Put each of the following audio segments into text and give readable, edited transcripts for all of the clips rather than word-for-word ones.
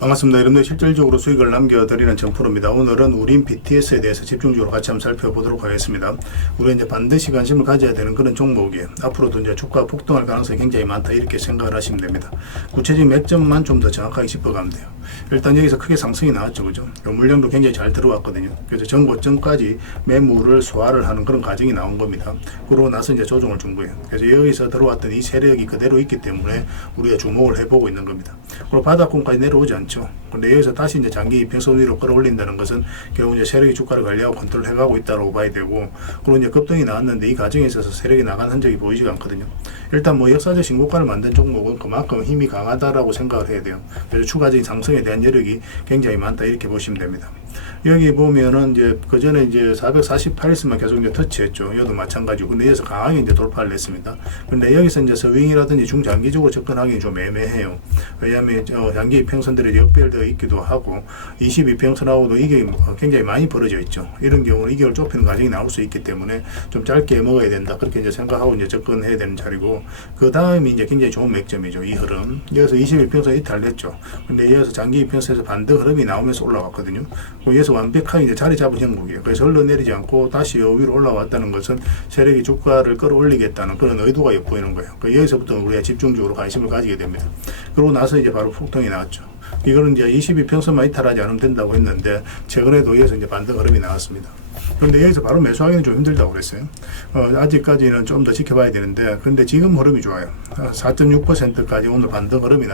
반갑습니다. 여러분들 실질적으로 수익을 남겨드리는 정프로입니다. 오늘은 우린 BTS에 대해서 집중적으로 같이 한번 살펴보도록 하겠습니다. 우리가 이제 반드시 관심을 가져야 되는 그런 종목이에요. 앞으로도 이제 주가 폭등할 가능성이 굉장히 많다 이렇게 생각을 하시면 됩니다. 구체적인 맥점만 좀 더 정확하게 짚어가면 돼요. 일단 여기서 크게 상승이 나왔죠, 그죠? 물량도 굉장히 잘 들어왔거든요. 그래서 전고점까지 매물을 소화를 하는 그런 과정이 나온 겁니다. 그러고 나서 이제 조정을 준 거예요. 그래서 여기서 들어왔던 이 세력이 그대로 있기 때문에 우리가 주목을 해보고 있는 겁니다. 그리고 바닥권까지 내려오지 않죠. 근데 여기서 다시 이제 장기 이평선 위로 끌어올린다는 것은 결국 이제 세력이 주가를 관리하고 컨트롤 해가고 있다고 봐야 되고, 그리고 이제 급등이 나왔는데 이 과정에 있어서 세력이 나간 흔적이 보이지가 않거든요. 일단 뭐 역사적 신고가를 만든 종목은 그만큼 힘이 강하다라고 생각을 해야 돼요. 그래서 추가적인 상승에 대한 여력이 굉장히 많다 이렇게 보시면 됩니다. 여기 보면은 이제 그 전에 이제 448일선만 계속 이제 터치했죠. 여기도 마찬가지고. 근데 여기서 강하게 이제 돌파를 했습니다. 근데 여기서 이제 스윙이라든지 중장기적으로 접근하기 좀 애매해요. 왜냐하면 장기 이평선들이 역별되어 있기도 하고 22평선하고도 이게 굉장히 많이 벌어져 있죠. 이런 경우는 이걸 좁히는 과정이 나올 수 있기 때문에 좀 짧게 먹어야 된다. 그렇게 이제 생각하고 이제 접근해야 되는 자리고, 그 다음이 이제 굉장히 좋은 맥점이죠. 이 흐름. 여기서 21평선 이탈했죠. 근데 여기서 장기 이평선에서 반등 흐름이 나오면서 올라왔거든요. 여기서 완벽하게 이제 자리 잡은 형국이에요. 그래서 흘러내리지 않고 다시 위로 올라왔다는 것은 세력이 주가를 끌어올리겠다는 그런 의도가 엿보이는 거예요. 여기서부터 우리가 집중적으로 관심을 가지게 됩니다. 그러고 나서 이제 바로 폭등이 나왔죠. 이거는 이제 22평선만 이탈하지 않으면 된다고 했는데 최근에도 여기서 이제 반등 흐름이 나왔습니다. 그런데 여기서 바로 매수하기는 좀 힘들다고 그랬어요. 아직까지는 좀 더 지켜봐야 되는데, 근데 지금 흐름이 좋아요. 4.6%까지 오늘 반등 흐름이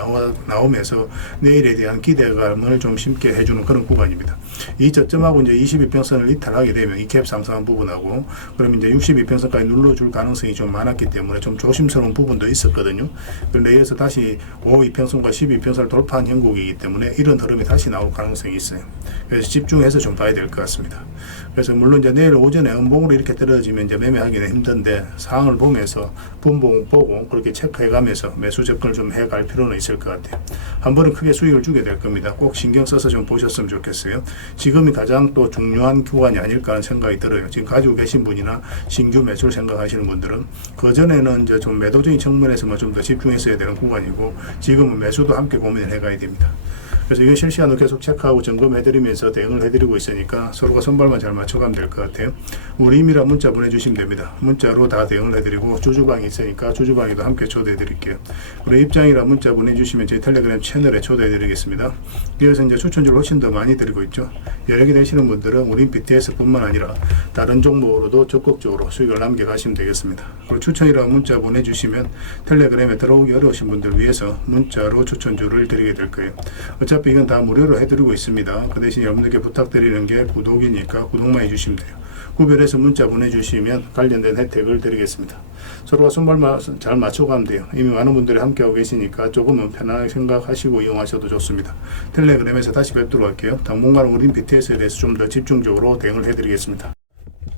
나오면서 내일에 대한 기대감을 좀 심게 해주는 그런 구간입니다. 이 저점하고 이제 22평선을 이탈하게 되면 이 캡 상승한 부분하고, 그러면 이제 62평선까지 눌러줄 가능성이 좀 많았기 때문에 좀 조심스러운 부분도 있었거든요. 그런데 여기서 다시 52평선과 12평선을 돌파한 형국이기 때문에 이런 흐름이 다시 나올 가능성이 있어요. 그래서 집중해서 좀 봐야 될 것 같습니다. 그래서 물론 이제 내일 오전에 음봉으로 이렇게 떨어지면 이제 매매하기는 힘든데, 상황을 보면서 분봉 보고 그렇게 체크해가면서 매수 접근을 좀 해갈 필요는 있을 것 같아요. 한 번은 크게 수익을 주게 될 겁니다. 꼭 신경 써서 좀 보셨으면 좋겠어요. 지금이 가장 또 중요한 구간이 아닐까 하는 생각이 들어요. 지금 가지고 계신 분이나 신규 매수를 생각하시는 분들은 그전에는 이제 좀 매도적인 측면에서만 좀 더 집중했어야 되는 구간이고, 지금은 매수도 함께 고민을 해가야 됩니다. 그래서 이거 실시간으로 계속 체크하고 점검해드리면서 대응을 해드리고 있으니까 서로가 손발만 잘 맞춰가면 될 것 같아요. 무림이라 문자 보내주시면 됩니다. 문자로 다 대응을 해드리고, 주주방이 있으니까 주주방에도 함께 초대해드릴게요. 그리고 입장이라 문자 보내주시면 저희 텔레그램 채널에 초대해드리겠습니다. 여기서 이제 추천주를 훨씬 더 많이 드리고 있죠. 여력이 되시는 분들은 우린 BTS 뿐만 아니라 다른 종목으로도 적극적으로 수익을 남겨가시면 되겠습니다. 그리고 추천이라 문자 보내주시면 텔레그램에 들어오기 어려우신 분들 위해서 문자로 추천주를 드리게 될 거예요. 어차피 이건 다 무료로 해드리고 있습니다. 그 대신 여러분들께 부탁드리는 게 구독이니까 구독만 해주시면 돼요. 구별해서 문자 보내주시면 관련된 혜택을 드리겠습니다. 서로가 손발만 잘 맞춰가면 돼요. 이미 많은 분들이 함께하고 계시니까 조금은 편안하게 생각하시고 이용하셔도 좋습니다. 텔레그램에서 다시 뵙도록 할게요. 당분간은 우린 BTS에 대해서 좀 더 집중적으로 대응을 해드리겠습니다.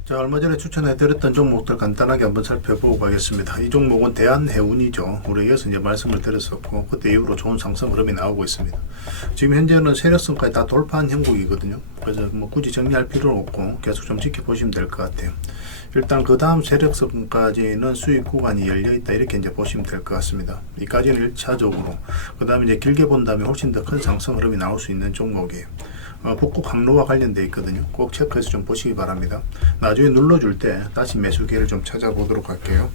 자, 얼마 전에 추천해드렸던 종목들 간단하게 한번 살펴보고 가겠습니다. 이 종목은 대한해운이죠. 우리 여기서 이제 말씀을 드렸었고, 그때 이후로 좋은 상승 흐름이 나오고 있습니다. 지금 현재는 세력선까지 다 돌파한 형국이거든요. 그래서 뭐 굳이 정리할 필요는 없고 계속 좀 지켜보시면 될 것 같아요. 일단 그 다음 세력선까지는 수익 구간이 열려있다 이렇게 이제 보시면 될 것 같습니다. 이까지는 1차적으로. 그 다음에 이제 길게 본다면 훨씬 더 큰 상승 흐름이 나올 수 있는 종목이에요. 북극 항로와 관련되어 있거든요. 꼭 체크해서 좀 보시기 바랍니다. 나중에 눌러줄 때 다시 매수 기회를 좀 찾아보도록 할게요.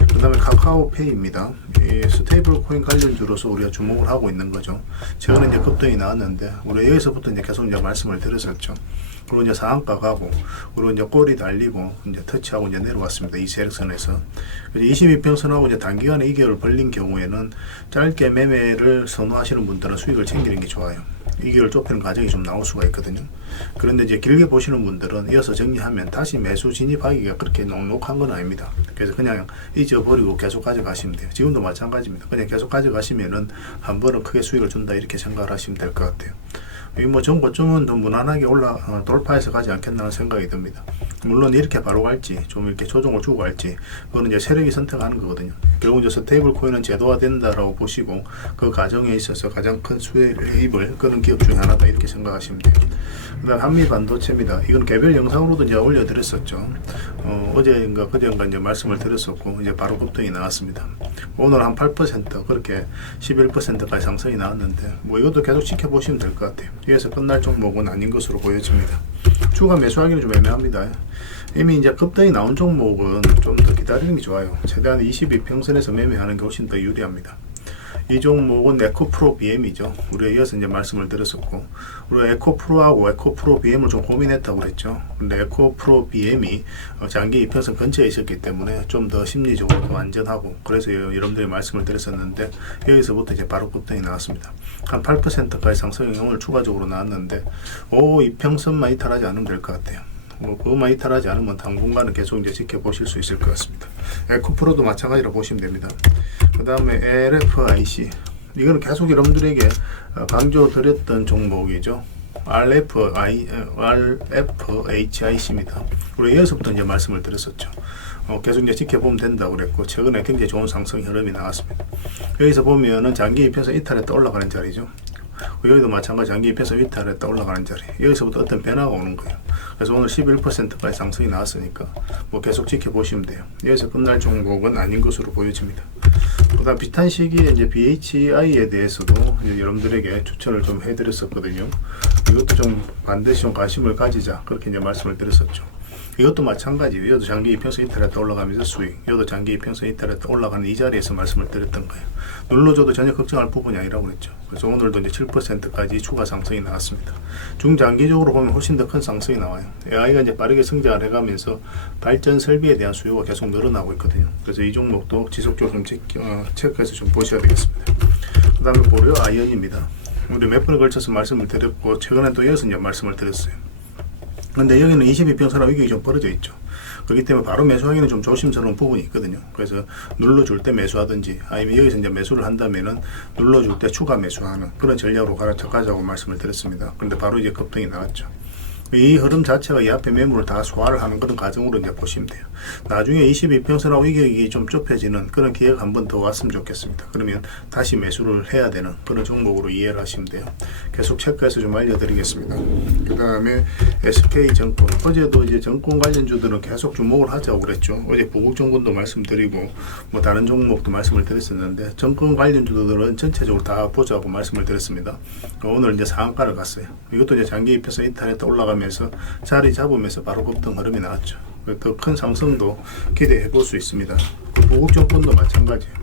그 다음에 카카오페이입니다. 이 스테이블 코인 관련주로서 우리가 주목을 하고 있는 거죠. 최근에 이제 급등이 나왔는데, 우리 여기서부터 이제 계속 이제 말씀을 드렸었죠. 그리고 이제 상한가 가고, 그리고 이제 꼬리 달리고, 이제 터치하고 이제 내려왔습니다. 이 세력선에서. 22평선하고 이제 단기간에 2개월 벌린 경우에는 짧게 매매를 선호하시는 분들은 수익을 챙기는 게 좋아요. 2개월 좁히는 과정이 좀 나올 수가 있거든요. 그런데 이제 길게 보시는 분들은 이어서 정리하면 다시 매수 진입하기가 그렇게 녹록한 건 아닙니다. 그래서 그냥 잊어버리고 계속 가져가시면 돼요. 지금도 마찬가지입니다. 그냥 계속 가져가시면은 한 번은 크게 수익을 준다 이렇게 생각을 하시면 될 것 같아요. 이 뭐 전고점은 더 무난하게 돌파해서 가지 않겠나 생각이 듭니다. 물론 이렇게 바로 갈지, 좀 이렇게 조정을 주고 갈지, 그거는 이제 세력이 선택하는 거거든요. 결국 이제 스테이블 코인은 제도화 된다라고 보시고, 그 과정에 있어서 가장 큰 수혜입을 그런 기업 중에 하나다 이렇게 생각하시면 돼요. 그 다음 한미 반도체입니다. 이건 개별 영상으로도 이제 올려드렸었죠. 어제인가 그제인가 이제 말씀을 드렸었고 이제 바로 급등이 나왔습니다. 오늘 한 8% 그렇게 11%까지 상승이 나왔는데 뭐 이것도 계속 지켜보시면 될 것 같아요. 여기서 끝날 종목은 아닌 것으로 보여집니다. 추가 매수하기는 좀 애매합니다. 이미 이제 급등이 나온 종목은 좀 더 기다리는 게 좋아요. 최대한 22평선에서 매매하는 게 훨씬 더 유리합니다. 이 종목은 에코프로 BM이죠. 우리가 이어서 이제 말씀을 드렸었고, 우리가 에코프로하고 에코프로 BM을 좀 고민했다고 그랬죠. 근데 에코프로 BM이 장기 이평선 근처에 있었기 때문에 좀 더 심리적으로 더 안전하고, 그래서 여러분들이 말씀을 드렸었는데, 여기서부터 이제 바로 급등이 나왔습니다. 한 8%까지 상승이 오늘 추가적으로 나왔는데, 이평선만 이탈하지 않으면 될 것 같아요. 그것만 이탈하지 않으면 당분간은 계속 이제 지켜보실 수 있을 것 같습니다. 에코프로도 마찬가지로 보시면 됩니다. 그 다음에 LFIC, 이거는 계속 여러분들에게 강조드렸던 종목이죠. RFHIC입니다. 우리 여기서부터 이제 말씀을 드렸었죠. 계속 이제 지켜보면 된다고 그랬고, 최근에 굉장히 좋은 상승 흐름이 나왔습니다. 여기서 보면은 장기 이평선 이탈했다 올라가는 자리죠. 여기도 마찬가지 장기 이평선 이탈했다 올라가는 자리, 여기서부터 어떤 변화가 오는 거예요. 그래서 오늘 11%까지 상승이 나왔으니까 뭐 계속 지켜보시면 돼요. 여기서 끝날 종목은 아닌 것으로 보여집니다. 그 다음 비슷한 시기에 이제 BHI에 대해서도 이제 여러분들에게 추천을 좀 해드렸었거든요. 이것도 좀 반드시 좀 관심을 가지자, 그렇게 이제 말씀을 드렸었죠. 이것도 마찬가지예요. 이것도 장기 이평선 이탈했다 올라가면서 수익, 이것도 장기 이평선 이탈했다 올라가는 이 자리에서 말씀을 드렸던 거예요. 눌러줘도 전혀 걱정할 부분이 아니라고 그랬죠. 그래서 오늘도 이제 7%까지 추가 상승이 나왔습니다. 중장기적으로 보면 훨씬 더 큰 상승이 나와요. AI가 이제 빠르게 성장을 해가면서 발전 설비에 대한 수요가 계속 늘어나고 있거든요. 그래서 이 종목도 지속적으로 좀 체크해서 좀 보셔야 되겠습니다. 그 다음에 보려 아이언입니다. 우리 몇 번에 걸쳐서 말씀을 드렸고, 최근에 또 이어서 이제 말씀을 드렸어요. 근데 여기는 22평선하고 위격이 좀 벌어져 있죠. 그렇기 때문에 바로 매수하기는 좀 조심스러운 부분이 있거든요. 그래서 눌러줄 때 매수하든지, 아니면 여기서 이제 매수를 한다면은 눌러줄 때 추가 매수하는 그런 전략으로 가자고 말씀을 드렸습니다. 근데 바로 이제 급등이 나왔죠. 이 흐름 자체가 이 앞에 매물을 다 소화를 하는 그런 과정으로 이제 보시면 돼요. 나중에 22평선하고 위격이 좀 좁혀지는 그런 기회가 한 번 더 왔으면 좋겠습니다. 그러면 다시 매수를 해야 되는 그런 종목으로 이해를 하시면 돼요. 계속 체크해서 좀 알려드리겠습니다. 그 다음에 SK증권, 어제도 이제 정권 관련주들은 계속 주목을 하자고 그랬죠. 어제 보국정권도 말씀드리고 뭐 다른 종목도 말씀을 드렸었는데, 정권 관련주들은 전체적으로 다 보자고 말씀을 드렸습니다. 오늘 이제 상한가를 갔어요. 이것도 이제 장기 입혀서 이탈했다 올라가면서 자리 잡으면서 바로 급등 흐름이 나왔죠. 더 큰 상승도 기대해 볼 수 있습니다. 보국정권도 마찬가지예요.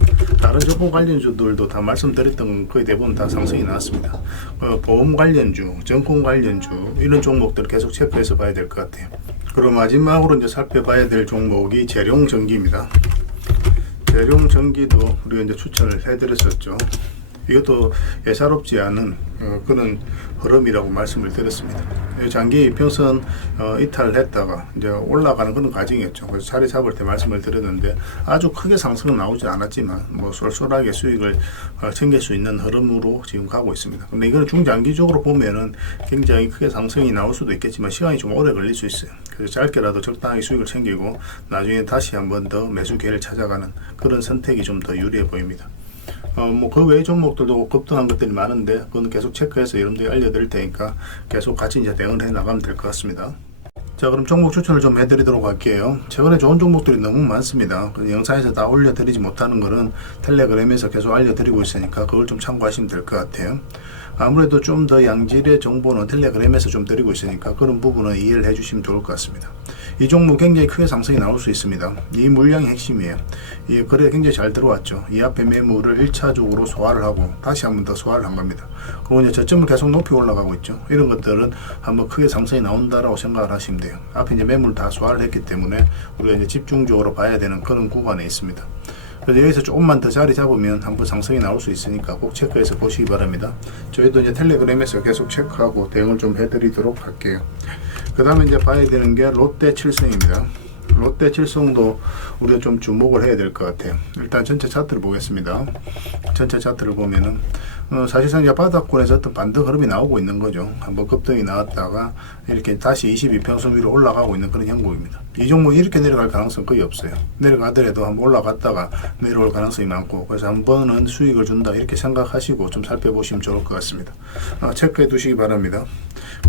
다른 정권 관련주들도 다 말씀드렸던 거의 대부분 다 상승이 나왔습니다. 보험 관련주, 정권 관련주 이런 종목들 계속 체크해서 봐야 될 것 같아요. 그리고 마지막으로 이제 살펴봐야 될 종목이 재룡전기입니다. 재룡전기도 우리가 이제 추천을 해드렸었죠. 이것도 예사롭지 않은 그런 흐름이라고 말씀을 드렸습니다. 장기 이평선 이탈했다가 이제 올라가는 그런 과정이었죠. 그래서 자리 잡을 때 말씀을 드렸는데, 아주 크게 상승은 나오지 않았지만 뭐 쏠쏠하게 수익을 챙길 수 있는 흐름으로 지금 가고 있습니다. 근데 이거는 중장기적으로 보면은 굉장히 크게 상승이 나올 수도 있겠지만 시간이 좀 오래 걸릴 수 있어요. 그래서 짧게라도 적당하게 수익을 챙기고 나중에 다시 한 번 더 매수 기회를 찾아가는 그런 선택이 좀 더 유리해 보입니다. 뭐 그 외의 종목들도 급등한 것들이 많은데, 그건 계속 체크해서 여러분들이 알려드릴 테니까 계속 같이 이제 대응을 해 나가면 될 것 같습니다. 자, 그럼 종목 추천을 좀 해드리도록 할게요. 최근에 좋은 종목들이 너무 많습니다. 영상에서 다 올려드리지 못하는 거는 텔레그램에서 계속 알려드리고 있으니까 그걸 좀 참고하시면 될 것 같아요. 아무래도 좀 더 양질의 정보는 텔레그램에서 좀 드리고 있으니까 그런 부분은 이해를 해주시면 좋을 것 같습니다. 이 종목 굉장히 크게 상승이 나올 수 있습니다. 이 물량이 핵심이에요. 이 거래가 굉장히 잘 들어왔죠. 이 앞에 매물을 1차적으로 소화를 하고 다시 한 번 더 소화를 한 겁니다. 그리고 이제 저점을 계속 높이 올라가고 있죠. 이런 것들은 한번 크게 상승이 나온다라고 생각을 하시면 돼요. 앞에 이제 매물 다 소화를 했기 때문에 우리가 이제 집중적으로 봐야 되는 그런 구간에 있습니다. 그래서 여기서 조금만 더 자리 잡으면 한번 상승이 나올 수 있으니까 꼭 체크해서 보시기 바랍니다. 저희도 이제 텔레그램에서 계속 체크하고 대응을 좀 해드리도록 할게요. 그 다음에 이제 봐야 되는 게 롯데칠성입니다. 롯데칠성도 우리가 좀 주목을 해야 될 것 같아요. 일단 전체 차트를 보겠습니다. 전체 차트를 보면은 사실상 이제 바닥권에서 어떤 반등 흐름이 나오고 있는 거죠. 한번 급등이 나왔다가 이렇게 다시 22평선 위로 올라가고 있는 그런 형국입니다. 이 종목이 이렇게 내려갈 가능성 거의 없어요. 내려가더라도 한번 올라갔다가 내려올 가능성이 많고, 그래서 한 번은 수익을 준다 이렇게 생각하시고 좀 살펴보시면 좋을 것 같습니다. 체크해 두시기 바랍니다.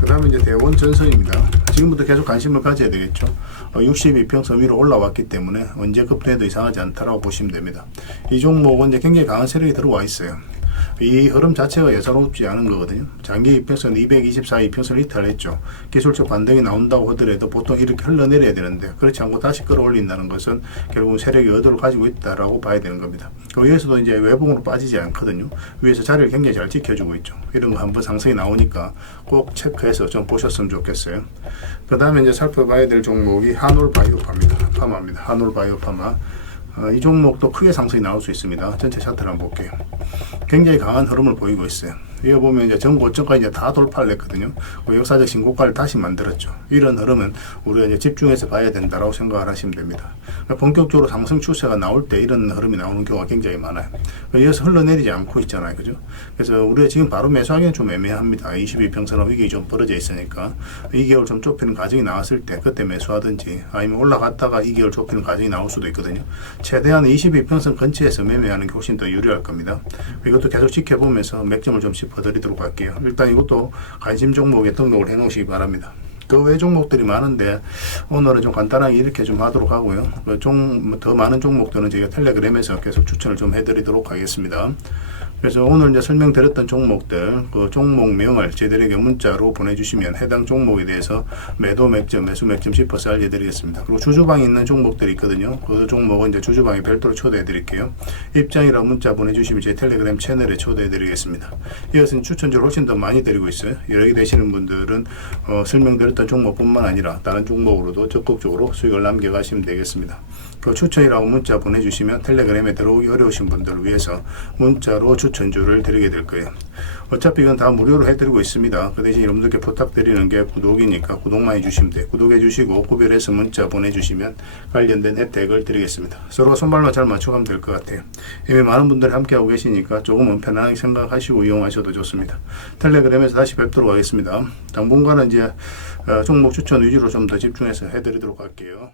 그 다음에 이제 대원전선입니다. 지금부터 계속 관심을 가져야 되겠죠. 62평선 이평선 위로 올라왔기 때문에 언제 급등해도 이상하지 않다라고 보시면 됩니다. 이 종목은 이제 굉장히 강한 세력이 들어와 있어요. 이 흐름 자체가 예사롭지 않은 거거든요. 장기 이평선 224 이평선을 이탈했죠. 기술적 반등이 나온다고 하더라도 보통 이렇게 흘러내려야 되는데 그렇지 않고 다시 끌어올린다는 것은 결국은 세력이 의도를 가지고 있다라고 봐야 되는 겁니다. 그 위에서도 이제 외봉으로 빠지지 않거든요. 위에서 자리를 굉장히 잘 지켜주고 있죠. 이런 거 한번 상승이 나오니까 꼭 체크해서 좀 보셨으면 좋겠어요. 그 다음에 이제 살펴봐야 될 종목이 한올바이오파입니다. 파마입니다. 한올바이오파마. 이 종목도 크게 상승이 나올 수 있습니다. 전체 차트를 한번 볼게요. 굉장히 강한 흐름을 보이고 있어요. 이거 보면 이제 전 고점까지 이제 다 돌파를 했거든요. 역사적 신고가를 다시 만들었죠. 이런 흐름은 우리가 이제 집중해서 봐야 된다라고 생각을 하시면 됩니다. 본격적으로 상승 추세가 나올 때 이런 흐름이 나오는 경우가 굉장히 많아요. 이어서 흘러내리지 않고 있잖아요. 그죠? 그래서 우리가 지금 바로 매수하기는 좀 애매합니다. 22평선하고 이게 좀 벌어져 있으니까 2개월 좀 좁히는 과정이 나왔을 때 그때 매수하든지 아니면 올라갔다가 2개월 좁히는 과정이 나올 수도 있거든요. 최대한 22평선 근처에서 매매하는 게 훨씬 더 유리할 겁니다. 이것도 계속 지켜보면서 맥점을 좀 짚어드리도록 할게요. 일단 이것도 관심 종목에 등록을 해 놓으시기 바랍니다. 그 외 종목들이 많은데 오늘은 좀 간단하게 이렇게 좀 하도록 하고요. 더 많은 종목들은 제가 텔레그램에서 계속 추천을 좀 해드리도록 하겠습니다. 그래서 오늘 이제 설명드렸던 종목들, 그 종목명을 저희들에게 문자로 보내주시면 해당 종목에 대해서 매도 맥점, 매수 맥점 짚어서 알려드리겠습니다. 그리고 주주방에 있는 종목들이 있거든요. 그 종목은 이제 주주방에 별도로 초대해드릴게요. 입장이라고 문자 보내주시면 제 텔레그램 채널에 초대해드리겠습니다. 이것은 추천주를 훨씬 더 많이 드리고 있어요. 여러 개 되시는 분들은 설명드렸던 종목뿐만 아니라 다른 종목으로도 적극적으로 수익을 남겨가시면 되겠습니다. 그 추천이라고 문자 보내주시면 텔레그램에 들어오기 어려우신 분들을 위해서 문자로 추천주를 드리게 될 거예요. 어차피 이건 다 무료로 해드리고 있습니다. 그 대신 여러분들께 부탁드리는 게 구독이니까 구독만 해주시면 돼요. 구독해 주시고 구별해서 문자 보내주시면 관련된 혜택을 드리겠습니다. 서로가 손발만 잘 맞춰가면 될 것 같아요. 이미 많은 분들이 함께하고 계시니까 조금은 편안하게 생각하시고 이용하셔도 좋습니다. 텔레그램에서 다시 뵙도록 하겠습니다. 당분간은 이제 종목 추천 위주로 좀 더 집중해서 해드리도록 할게요.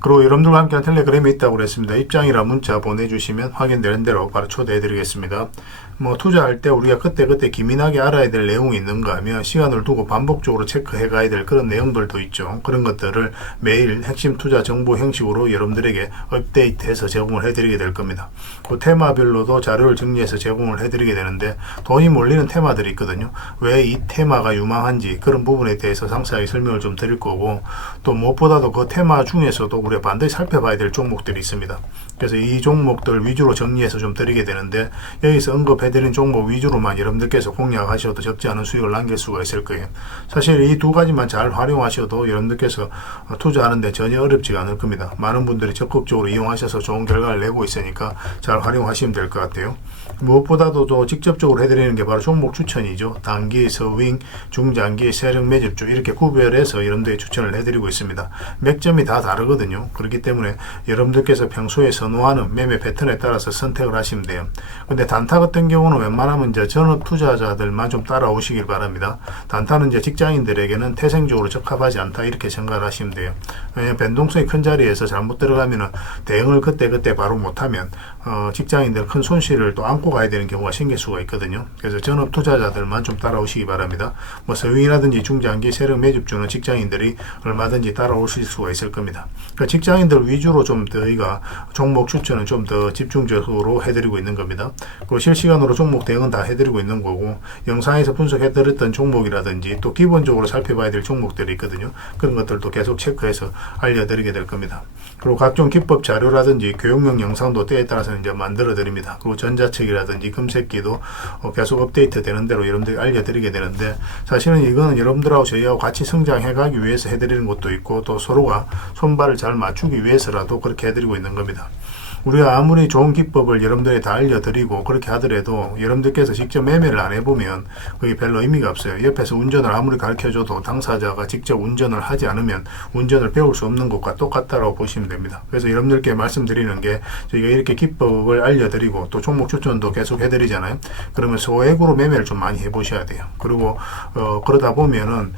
그리고 여러분들과 함께한 텔레그램에 있다고 그랬습니다. 입장이라 문자 보내주시면 확인되는 대로 바로 초대해드리겠습니다. 투자할 때 우리가 그때그때 기민하게 알아야 될 내용이 있는가 하면 시간을 두고 반복적으로 체크해 가야 될 그런 내용들도 있죠. 그런 것들을 매일 핵심 투자 정보 형식으로 여러분들에게 업데이트해서 제공을 해드리게 될 겁니다. 그 테마별로도 자료를 정리해서 제공을 해드리게 되는데 돈이 몰리는 테마들이 있거든요. 왜 이 테마가 유망한지 그런 부분에 대해서 상세하게 설명을 좀 드릴 거고, 또 무엇보다도 그 테마 중에서도 우리가 반드시 살펴봐야 될 종목들이 있습니다. 그래서 이 종목들 위주로 정리해서 좀 드리게 되는데, 여기서 언급해드린 종목 위주로만 여러분들께서 공략하셔도 적지 않은 수익을 남길 수가 있을 거예요. 사실 이 두 가지만 잘 활용하셔도 여러분들께서 투자하는데 전혀 어렵지가 않을 겁니다. 많은 분들이 적극적으로 이용하셔서 좋은 결과를 내고 있으니까 잘 활용하시면 될 것 같아요. 무엇보다도 또 직접적으로 해드리는 게 바로 종목 추천이죠. 단기, 서윙, 중장기, 세력 매집주 이렇게 구별해서 여러분들이 추천을 해드리고 있습니다. 맥점이 다 다르거든요. 그렇기 때문에 여러분들께서 평소에 선호하는 매매 패턴에 따라서 선택을 하시면 돼요. 근데 단타 같은 경우는 웬만하면 이제 전업 투자자들만 좀 따라오시길 바랍니다. 단타는 이제 직장인들에게는 태생적으로 적합하지 않다 이렇게 생각을 하시면 돼요. 왜냐하면 변동성이 큰 자리에서 잘못 들어가면은 대응을 그때 바로 못하면 직장인들 큰 손실을 또 안고 가야 되는 경우가 생길 수가 있거든요. 그래서 전업 투자자들만 좀 따라오시기 바랍니다. 서윙이라든지 중장기 세력 매집주는 직장인들이 얼마든지 따라오실 수가 있을 겁니다. 그러니까 직장인들 위주로 좀 저희가 종목 추천은 좀 더 집중적으로 해드리고 있는 겁니다. 그리고 실시간으로 종목 대응은 다 해드리고 있는 거고, 영상에서 분석해드렸던 종목이라든지 또 기본적으로 살펴봐야 될 종목들이 있거든요. 그런 것들도 계속 체크해서 알려드리게 될 겁니다. 그리고 각종 기법 자료라든지 교육용 영상도 때에 따라서는 이제 만들어 드립니다. 그리고 전자책이라든지 금색기도 계속 업데이트 되는 대로 여러분들이 알려드리게 되는데, 사실은 이거는 여러분들하고 저희하고 같이 성장해 가기 위해서 해드리는 것도 있고, 또 서로가 손발을 잘 맞추기 위해서라도 그렇게 해드리고 있는 겁니다. 우리가 아무리 좋은 기법을 여러분들이 다 알려드리고 그렇게 하더라도 여러분들께서 직접 매매를 안 해보면 그게 별로 의미가 없어요. 옆에서 운전을 아무리 가르쳐줘도 당사자가 직접 운전을 하지 않으면 운전을 배울 수 없는 것과 똑같다고 보시면 됩니다. 그래서 여러분들께 말씀드리는 게, 저희가 이렇게 기법을 알려드리고 또 종목 추천도 계속 해드리잖아요. 그러면 소액으로 매매를 좀 많이 해보셔야 돼요. 그리고 그러다 보면은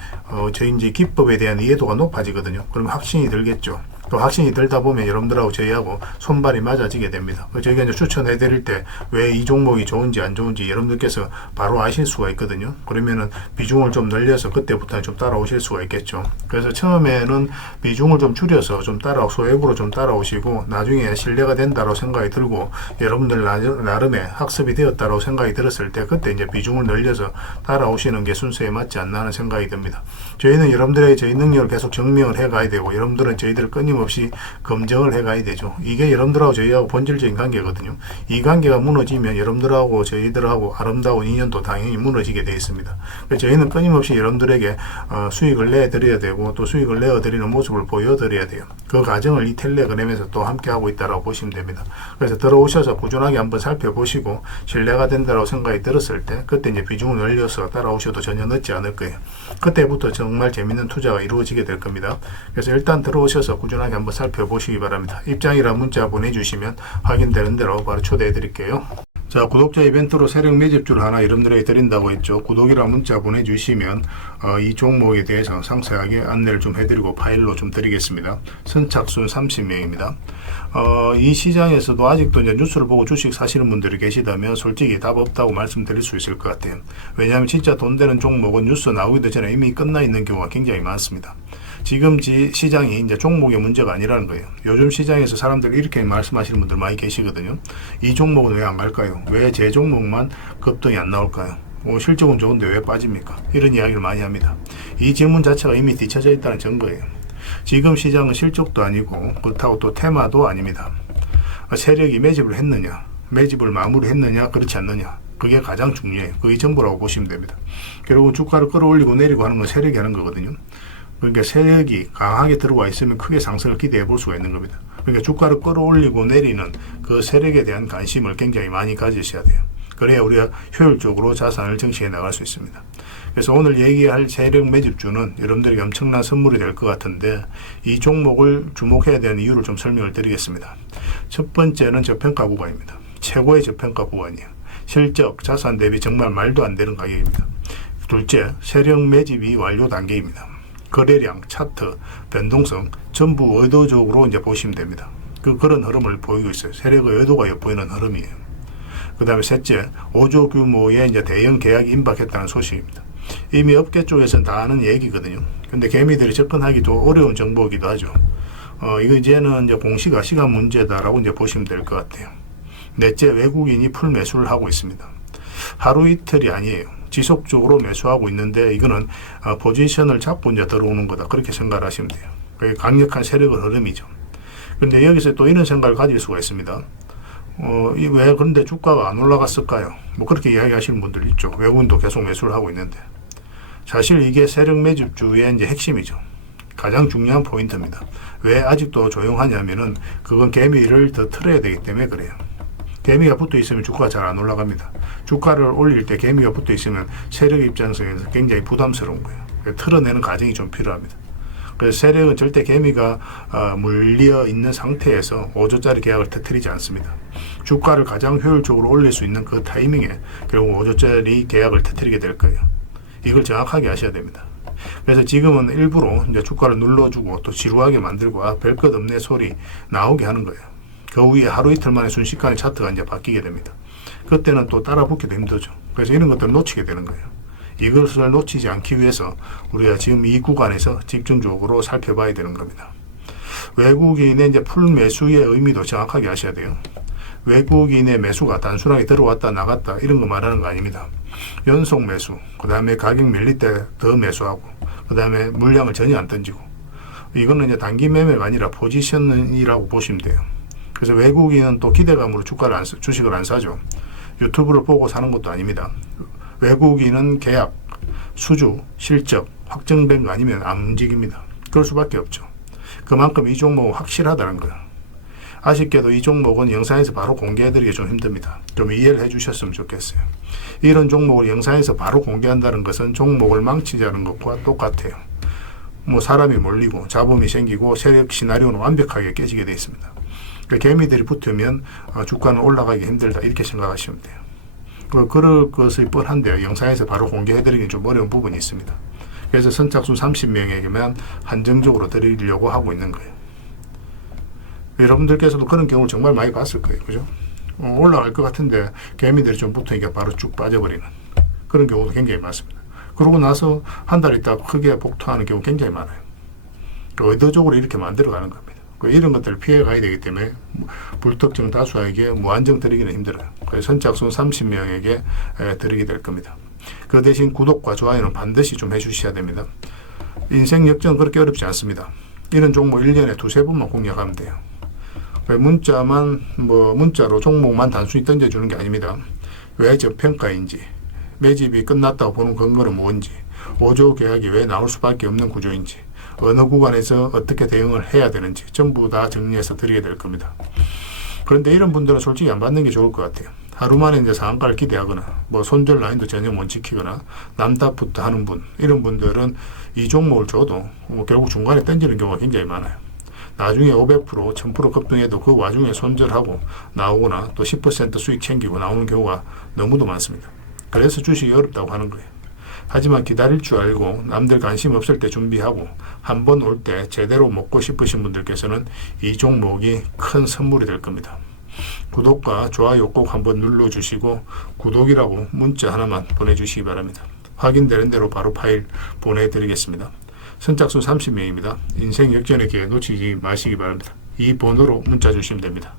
저희 이제 기법에 대한 이해도가 높아지거든요. 그러면 확신이 들겠죠. 또 확신이 들다 보면 여러분들하고 저희하고 손발이 맞아지게 됩니다. 저희가 이제 추천해 드릴 때 왜 이 종목이 좋은지 안 좋은지 여러분들께서 바로 아실 수가 있거든요. 그러면은 비중을 좀 늘려서 그때부터는 좀 따라오실 수가 있겠죠. 그래서 처음에는 비중을 좀 줄여서 좀 소액으로 좀 따라오시고 나중에 신뢰가 된다고 생각이 들고 여러분들 나름의 학습이 되었다고 생각이 들었을 때 그때 이제 비중을 늘려서 따라오시는 게 순서에 맞지 않나 하는 생각이 듭니다. 저희는 여러분들에게 저희 능력을 계속 증명을 해 가야 되고 여러분들은 저희들을 끊임없이 검증을 해 가야 되죠. 이게 여러분들하고 저희하고 본질적인 관계거든요. 이 관계가 무너지면 여러분들하고 저희들하고 아름다운 인연도 당연히 무너지게 되어 있습니다. 그래서 저희는 끊임없이 여러분들에게 수익을 내드려야 되고 또 수익을 내어드리는 모습을 보여드려야 돼요. 그 과정을 이 텔레그램에서 또 함께 하고 있다고 보시면 됩니다. 그래서 들어오셔서 꾸준하게 한번 살펴보시고 신뢰가 된다고 생각이 들었을 때 그때 이제 비중을 늘려서 따라오셔도 전혀 늦지 않을 거예요. 그때부터 정말 재밌는 투자가 이루어지게 될 겁니다. 그래서 일단 들어오셔서 꾸준하게 한번 살펴보시기 바랍니다. 입장이라 문자 보내주시면 확인되는 대로 바로 초대해 드릴게요. 자, 구독자 이벤트로 세력 매집주를 하나 여러분들에게 드린다고 했죠. 구독이라 문자 보내주시면 이 종목에 대해서 상세하게 안내를 좀 해드리고 파일로 좀 드리겠습니다. 선착순 30명입니다. 이 시장에서도 아직도 이제 뉴스를 보고 주식 사시는 분들이 계시다면 솔직히 답 없다고 말씀드릴 수 있을 것 같아요. 왜냐하면 진짜 돈 되는 종목은 뉴스 나오기도 전에 이미 끝나 있는 경우가 굉장히 많습니다. 지금 시장이 이제 종목의 문제가 아니라는 거예요. 요즘 시장에서 사람들이 이렇게 말씀하시는 분들 많이 계시거든요. 이 종목은 왜 안 갈까요? 왜 제 종목만 급등이 안 나올까요? 실적은 좋은데 왜 빠집니까? 이런 이야기를 많이 합니다. 이 질문 자체가 이미 뒤쳐져 있다는 증거예요. 지금 시장은 실적도 아니고 그렇다고 또 테마도 아닙니다. 세력이 매집을 했느냐, 매집을 마무리했느냐, 그렇지 않느냐, 그게 가장 중요해요. 그게 전부라고 보시면 됩니다. 결국은 주가를 끌어올리고 내리고 하는 건 세력이 하는 거거든요. 그러니까 세력이 강하게 들어와 있으면 크게 상승을 기대해 볼 수가 있는 겁니다. 그러니까 주가를 끌어올리고 내리는 그 세력에 대한 관심을 굉장히 많이 가지셔야 돼요. 그래야 우리가 효율적으로 자산을 증식해 나갈 수 있습니다. 그래서 오늘 얘기할 세력 매집주는 여러분들에게 엄청난 선물이 될 것 같은데 이 종목을 주목해야 되는 이유를 좀 설명을 드리겠습니다. 첫 번째는 저평가 구간입니다. 최고의 저평가 구간이에요. 실적, 자산 대비 정말 말도 안 되는 가격입니다. 둘째, 세력 매집이 완료 단계입니다. 거래량, 차트, 변동성 전부 의도적으로 이제 보시면 됩니다. 그런 흐름을 보이고 있어요. 세력의 의도가 엿보이는 흐름이에요. 그 다음에 셋째, 5조 규모의 이제 대형 계약이 임박했다는 소식입니다. 이미 업계 쪽에서는 다 아는 얘기거든요. 근데 개미들이 접근하기도 어려운 정보이기도 하죠. 이거 이제는 이제 공시가 시간 문제다라고 이제 보시면 될 것 같아요. 넷째, 외국인이 풀 매수를 하고 있습니다. 하루 이틀이 아니에요. 지속적으로 매수하고 있는데 이거는 포지션을 잡고 이제 들어오는 거다. 그렇게 생각을 하시면 돼요. 그게 강력한 세력의 흐름이죠. 그런데 여기서 또 이런 생각을 가질 수가 있습니다. 왜 그런데 주가가 안 올라갔을까요? 뭐 그렇게 이야기하시는 분들 있죠. 외국인도 계속 매수를 하고 있는데 사실 이게 세력 매집주의 이제 핵심이죠. 가장 중요한 포인트입니다. 왜 아직도 조용하냐면은 그건 개미를 더 틀어야 되기 때문에 그래요. 개미가 붙어 있으면 주가가 잘 안 올라갑니다. 주가를 올릴 때 개미가 붙어 있으면 세력 입장에서 굉장히 부담스러운 거예요. 틀어내는 과정이 좀 필요합니다. 그래서 세력은 절대 개미가 물려 있는 상태에서 5조짜리 계약을 터뜨리지 않습니다. 주가를 가장 효율적으로 올릴 수 있는 그 타이밍에 결국 5조짜리 계약을 터뜨리게 될 거예요. 이걸 정확하게 아셔야 됩니다. 그래서 지금은 일부러 이제 주가를 눌러주고 또 지루하게 만들고 별 것 없네 소리 나오게 하는 거예요. 그 후에 하루 이틀 만에 순식간에 차트가 이제 바뀌게 됩니다. 그때는 또 따라 붙기도 힘들죠. 그래서 이런 것들을 놓치게 되는 거예요. 이것을 놓치지 않기 위해서 우리가 지금 이 구간에서 집중적으로 살펴봐야 되는 겁니다. 외국인의 이제 풀 매수의 의미도 정확하게 아셔야 돼요. 외국인의 매수가 단순하게 들어왔다 나갔다 이런 거 말하는 거 아닙니다. 연속 매수, 그 다음에 가격 밀릴 때 더 매수하고, 그 다음에 물량을 전혀 안 던지고, 이거는 이제 단기 매매가 아니라 포지션이라고 보시면 돼요. 그래서 외국인은 또 기대감으로 주식을 안 사죠. 유튜브를 보고 사는 것도 아닙니다. 외국인은 계약, 수주, 실적 확정된 거 아니면 안 움직입니다. 그럴 수밖에 없죠. 그만큼 이 종목은 확실하다는 거예요. 아쉽게도 이 종목은 영상에서 바로 공개해드리기 좀 힘듭니다. 좀 이해를 해주셨으면 좋겠어요. 이런 종목을 영상에서 바로 공개한다는 것은 종목을 망치자는 것과 똑같아요. 뭐 사람이 몰리고 잡음이 생기고 세력 시나리오는 완벽하게 깨지게 되어 있습니다. 개미들이 붙으면 주가는 올라가기 힘들다 이렇게 생각하시면 돼요. 그럴 것이 뻔한데요. 영상에서 바로 공개해드리기는 좀 어려운 부분이 있습니다. 그래서 선착순 30명에게만 한정적으로 드리려고 하고 있는 거예요. 여러분들께서도 그런 경우를 정말 많이 봤을 거예요. 그죠? 올라갈 것 같은데 개미들이 좀 붙으니까 바로 쭉 빠져버리는 그런 경우도 굉장히 많습니다. 그러고 나서 한 달 있다가 크게 복토하는 경우 굉장히 많아요. 의도적으로 이렇게 만들어가는 겁니다. 이런 것들을 피해가야 되기 때문에 불특정 다수에게 무한정 드리기는 힘들어요. 그래서 선착순 30명에게 드리게 될 겁니다. 그 대신 구독과 좋아요는 반드시 좀 해주셔야 됩니다. 인생 역전은 그렇게 어렵지 않습니다. 이런 종목 1년에 두세 번만 공략하면 돼요. 문자로 종목만 단순히 던져주는 게 아닙니다. 왜 저평가인지, 매집이 끝났다고 보는 근거는 뭔지, 5조 계약이 왜 나올 수밖에 없는 구조인지, 어느 구간에서 어떻게 대응을 해야 되는지 전부 다 정리해서 드리게 될 겁니다. 그런데 이런 분들은 솔직히 안 받는 게 좋을 것 같아요. 하루 만에 이제 상한가를 기대하거나 손절 라인도 전혀 못 지키거나 남탓부터 하는 분, 이런 분들은 이 종목을 줘도 결국 중간에 던지는 경우가 굉장히 많아요. 나중에 500%, 1000% 급등해도 그 와중에 손절하고 나오거나 또 10% 수익 챙기고 나오는 경우가 너무도 많습니다. 그래서 주식이 어렵다고 하는 거예요. 하지만 기다릴 줄 알고 남들 관심 없을 때 준비하고 한 번 올 때 제대로 먹고 싶으신 분들께서는 이 종목이 큰 선물이 될 겁니다. 구독과 좋아요 꼭 한번 눌러주시고 구독이라고 문자 하나만 보내주시기 바랍니다. 확인되는 대로 바로 파일 보내드리겠습니다. 선착순 30명입니다. 인생 역전의 기회 놓치지 마시기 바랍니다. 이 번호로 문자 주시면 됩니다.